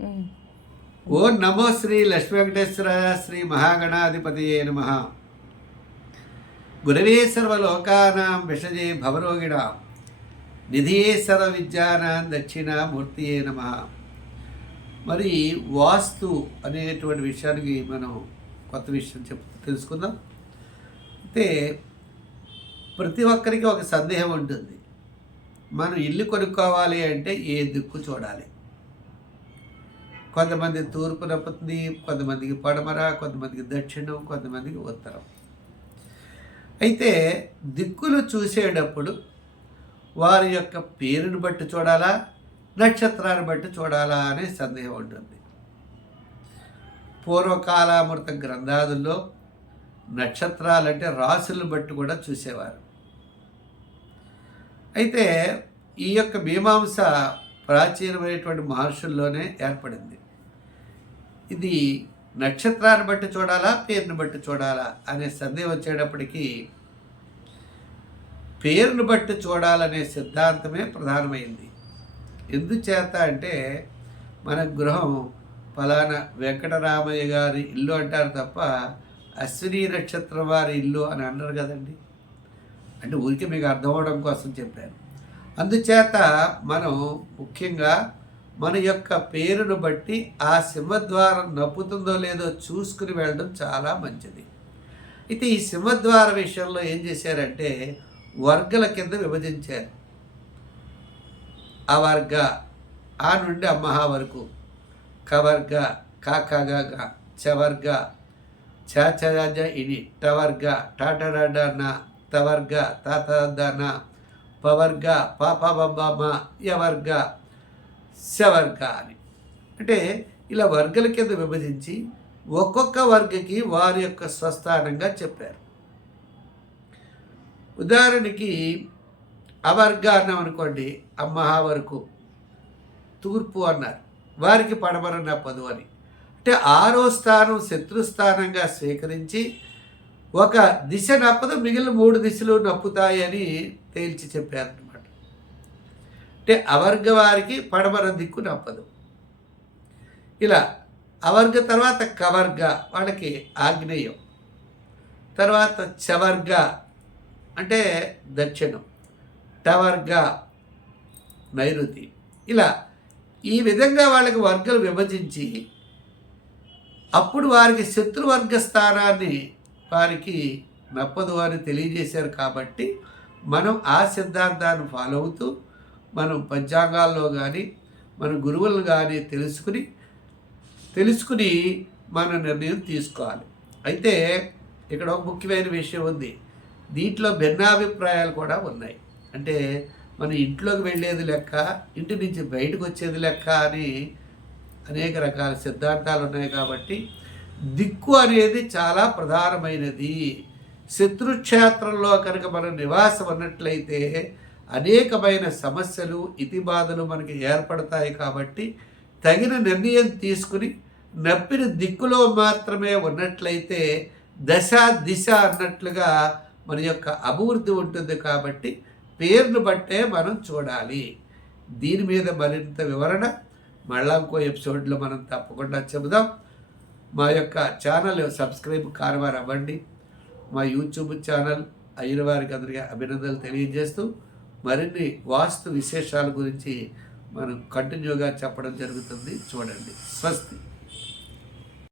ఓ నమో శ్రీ లక్ష్మీ వెంకటేశ్వర శ్రీ మహాగణాధిపతి నమ. గురవే సర్వలోకానాం విషజే భవరోగిణ. నిధియే సర్వ విద్యానాం దక్షిణామూర్తియే నమ. మరి వాస్తు అనేటువంటి విషయానికి మనం కొత్త విషయం చెప్ తెలుసుకుందాం. అయితే ప్రతి ఒక్కరికి ఒక సందేహం ఉంటుంది. మనం ఇల్లు కొనుక్కోవాలి అంటే ఏ దిక్కు చూడాలి. కొంతమంది తూర్పు నప్పుతుంది కొంతమందికి పడమర కొంతమందికి దక్షిణం కొంతమందికి ఉత్తరం. అయితే దిక్కులు చూసేటప్పుడు వారి యొక్క పేరుని బట్టి చూడాలా నక్షత్రాన్ని బట్టి చూడాలా అనే సందేహం ఉంటుంది. పూర్వకాలామృత గ్రంథాదుల్లో నక్షత్రాలంటే రాసులను బట్టి కూడా చూసేవారు. అయితే ఈ యొక్క మీమాంస ప్రాచీనమైనటువంటి మహర్షుల్లోనే ఏర్పడింది. ఇది నక్షత్రాన్ని బట్టి చూడాలా పేరుని బట్టి చూడాలా అనే సందేహం వచ్చేటప్పటికీ పేరును బట్టి చూడాలనే సిద్ధాంతమే ప్రధానమైంది. ఎందుచేత అంటే మన గృహం ఫలానా వెంకటరామయ్య గారి ఇల్లు అంటారు తప్ప అశ్విని నక్షత్రం వారి ఇల్లు అని అన్నారు కదండి. అంటే ఊరికి మీకు అర్థం అవడం కోసం చెప్పాను. అందుచేత మనం ముఖ్యంగా మన యొక్క పేరును బట్టి ఆ సింహద్వారం నప్పుతుందో లేదో చూసుకుని వెళ్ళడం చాలా మంచిది. అయితే ఈ సింహద్వార విషయంలో ఏం చేశారంటే వర్గల కింద విభజించారు. అవర్గ ఆ నుండి అమ్మహా వరకు. కవర్గ కాకాగా చవర్గ చాచరాజ ఇని టవర్గ టాటరాడన తవర్గ తాతదన పవర్గ పాపబమ్మ యవర్గ శవర్గ అని. అంటే ఇలా వర్గల కింద విభజించి ఒక్కొక్క వర్గకి వారి యొక్క స్వస్థానంగా చెప్పారు. ఉదాహరణకి అవర్గ అన్నాం అనుకోండి అమ్మహా వరకు తూర్పు అన్నారు. వారికి పడమరన్న పదు అని. అంటే ఆరో స్థానం శత్రుస్థానంగా స్వీకరించి ఒక దిశ నప్పదు మిగిలిన మూడు దిశలు నప్పుతాయని తేల్చి చెప్పారనమాట అంటే అవర్గ వారికి పడమర దిక్కు నప్పదు ఇలా అవర్గ తర్వాత కవర్గ వాళ్ళకి ఆగ్నేయం తర్వాత చవర్గ అంటే దక్షిణం టవర్గ నైరుతి. ఇలా ఈ విధంగా వాళ్ళకి వర్గాలు విభజించి అప్పుడు వారికి శత్రువర్గ స్థానాన్ని వారికి నప్పదు అని తెలియజేశారు కాబట్టి మనం ఆ సిద్ధాంతాన్ని ఫాలో అవుతూ మనం పంచాంగాల్లో కానీ మన గురువులను కానీ తెలుసుకుని తెలుసుకుని మన నిర్ణయం తీసుకోవాలి. అయితే ఇక్కడ ఒక ముఖ్యమైన విషయం ఉంది. దీంట్లో భిన్నాభిప్రాయాలు కూడా ఉన్నాయి. అంటే మన ఇంట్లోకి వెళ్ళేది లెక్క ఇంటి నుంచి బయటకు వచ్చేది లెక్క అని అనేక రకాల సిద్ధాంతాలు ఉన్నాయి కాబట్టి దిక్కు అనేది చాలా ప్రధానమైనది. శత్రుక్షేత్రంలో కనుక మనం నివాసం ఉన్నట్లయితే అనేకమైన సమస్యలు ఇతి బాధలు మనకి ఏర్పడతాయి కాబట్టి తగిన నిర్ణయం తీసుకుని నప్పిన దిక్కులో మాత్రమే ఉన్నట్లయితే దశ దిశ అన్నట్లుగా మన యొక్క అభివృద్ధి ఉంటుంది కాబట్టి పేరును బట్టే మనం చూడాలి. దీని మీద మరింత వివరణ మళ్ళా ఇంకో ఎపిసోడ్లో మనం తప్పకుండా చెబుదాం. మా యొక్క ఛానల్ సబ్స్క్రైబ్ కారవారు అవ్వండి. మా యూట్యూబ్ ఛానల్ అయిన వారికి అందరికీ అభినందనలు తెలియజేస్తూ మరిన్ని వాస్తు విశేషాల గురించి మనం కంటిన్యూగా చెప్పడం జరుగుతుంది. చూడండి. స్వస్తి.